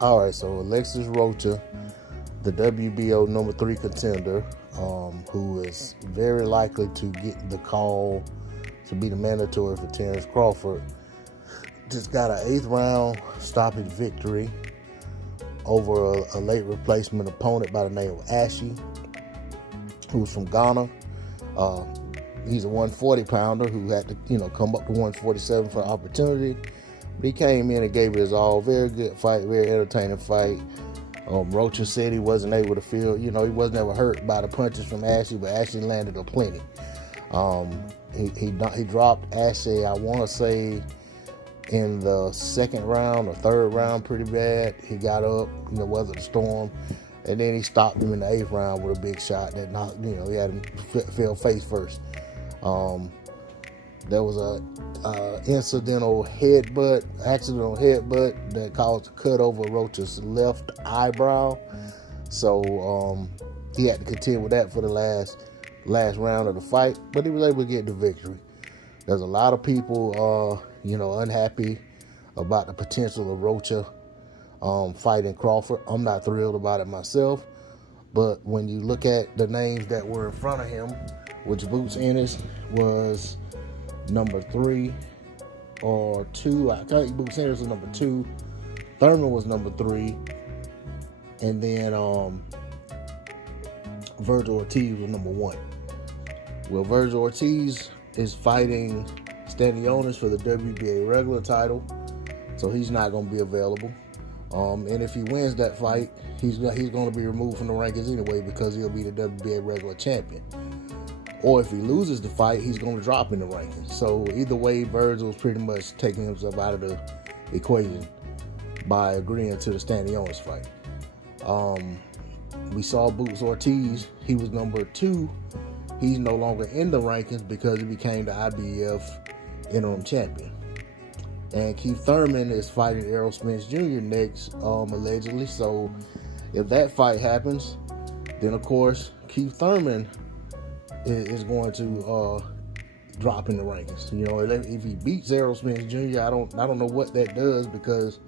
All right, so Alexis Rocha, the WBO number 3 contender, who is very likely to get the call to be the mandatory for Terence Crawford, just got an 8th round stoppage victory over a late replacement opponent by the name of Ashi, who's from Ghana. He's a 140 pounder who had to, come up to 147 for the opportunity. But he came in and gave it his all. Very good fight, very entertaining fight. Rocha said he wasn't able to feel, he wasn't ever hurt by the punches from Ashley, but Ashley landed a plenty. He dropped Ashley, I want to say, in the 2nd round or 3rd round pretty bad. He got up, weathered the storm, and then he stopped him in the 8th round with a big shot that knocked, he had him fell face first. There was a accidental headbutt that caused a cut over Rocha's left eyebrow. So he had to contend with that for the last round of the fight, but he was able to get the victory. There's a lot of people, unhappy about the potential of Rocha fighting Crawford. I'm not thrilled about it myself, but when you look at the names that were in front of him, which Boots Ennis was number 3 or 2. I think Boots Ennis was number 2. Thurman was number 3. And then Virgil Ortiz was number 1. Well, Virgil Ortiz is fighting Stanionis for the WBA regular title, so he's not going to be available. And if he wins that fight, he's going to be removed from the rankings anyway because he'll be the WBA regular champion. Or if he loses the fight, he's going to drop in the rankings. So either way, Virgil's pretty much taking himself out of the equation by agreeing to the Stanionis fight. We saw Boots Ortiz. He was number 2. He's no longer in the rankings because he became the IBF interim champion. And Keith Thurman is fighting Errol Spence Jr. next, allegedly. So if that fight happens, then of course Keith Thurman is going to drop in the rankings. If he beats Errol Spence Jr., I don't know what that does because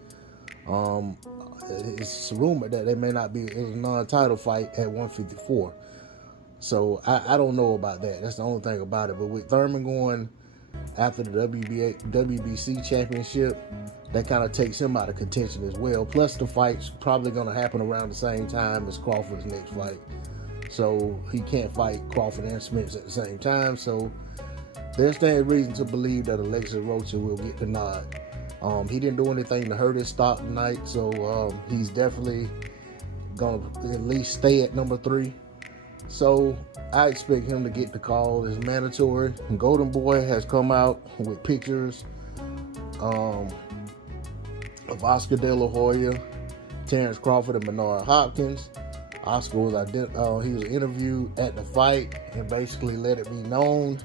it's rumored that there may not be a non-title fight at 154. So I don't know about that. That's the only thing about it. But with Thurman going after the WBC championship, that kind of takes him out of contention as well. Plus the fight's probably going to happen around the same time as Crawford's next fight. So he can't fight Crawford and Spence at the same time. So there's standing reason to believe that Alexis Rocha will get the nod. He didn't do anything to hurt his stock tonight, so he's definitely going to at least stay at number 3. So I expect him to get the call. It's mandatory. Golden Boy has come out with pictures of Oscar De La Hoya, Terence Crawford, and Bernard Hopkins. Oscar was he was interviewed at the fight and basically let it be known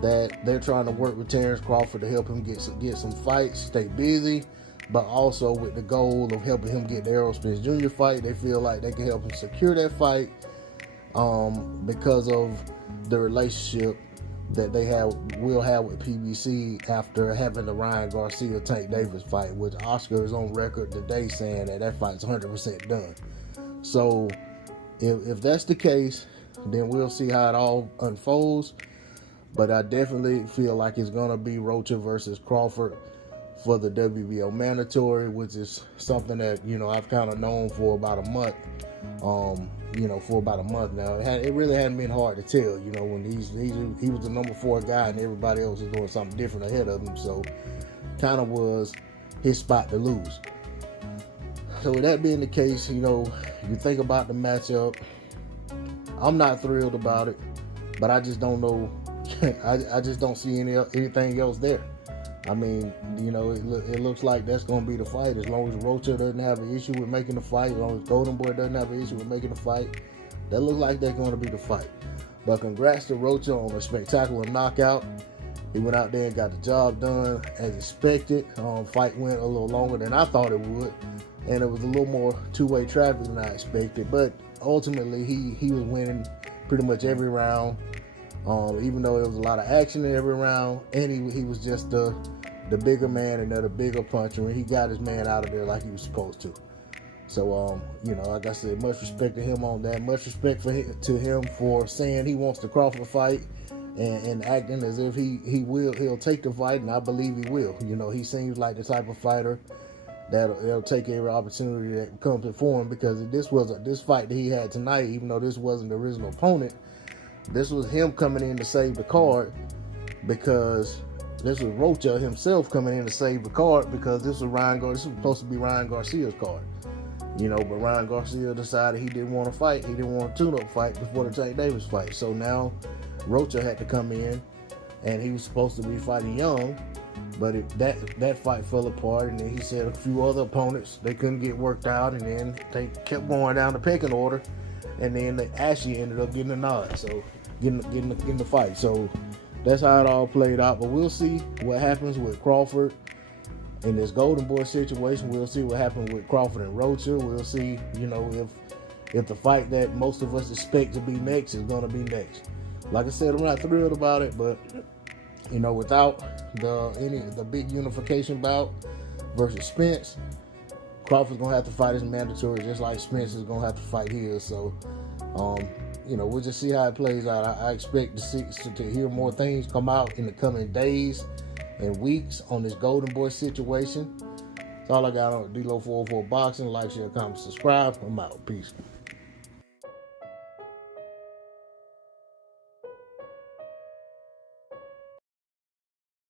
that they're trying to work with Terence Crawford to help him get some fights, stay busy, but also with the goal of helping him get the Errol Spence Jr. fight. They feel like they can help him secure that fight because of the relationship that they will have with PBC after having the Ryan Garcia Tank Davis fight, which Oscar is on record today saying that fight's 100% done. So if that's the case, then we'll see how it all unfolds. But I definitely feel like it's going to be Rocha versus Crawford for the WBO mandatory, which is something that, I've kind of known for about a month. For about a month now. It really hadn't been hard to tell, when he was the number 4 guy and everybody else was doing something different ahead of him. So kind of was his spot to lose. So with that being the case, you think about the matchup. I'm not thrilled about it, but I just don't know. I just don't see anything else there. I mean, it looks like that's going to be the fight. As long as Rocha doesn't have an issue with making the fight, as long as Golden Boy doesn't have an issue with making the fight, that looks like that's going to be the fight. But congrats to Rocha on a spectacular knockout. He went out there and got the job done as expected. Fight went a little longer than I thought it would, and it was a little more two-way traffic than I expected. But ultimately, he was winning pretty much every round. Even though there was a lot of action in every round, and he was just the bigger man and the bigger puncher, and he got his man out of there like he was supposed to. So, you know, like I said, much respect to him on that. Much respect to him for saying he wants the Crawford fight and acting as if he'll take the fight, and I believe he will. You know, he seems like the type of fighter that'll take every opportunity that comes before him, because this fight that he had tonight, even though this wasn't the original opponent, this was him coming in to save the card, because this was Rocha himself coming in to save the card, because this was supposed to be Ryan Garcia's card. You know, but Ryan Garcia decided he didn't want to fight. He didn't want a tune-up fight before the Tank Davis fight. So now Rocha had to come in, and he was supposed to be fighting Young, but that fight fell apart. And then he said a few other opponents, they couldn't get worked out, and then they kept going down the pecking order, and then they actually ended up getting a nod, so getting the fight. So that's how it all played out. But we'll see what happens with Crawford in this Golden Boy situation. We'll see what happens with Crawford and Rocha. We'll see, you know, if the fight that most of us expect to be next is going to be next. Like I said, I'm not thrilled about it, but, you know, without the big unification bout versus Spence, Crawford's going to have to fight his mandatory, just like Spence is going to have to fight his. So, you know, we'll just see how it plays out. I expect to hear more things come out in the coming days and weeks on this Golden Boy situation. That's all I got on D-Lo 404 Boxing. Like, share, comment, subscribe. I'm out. Peace.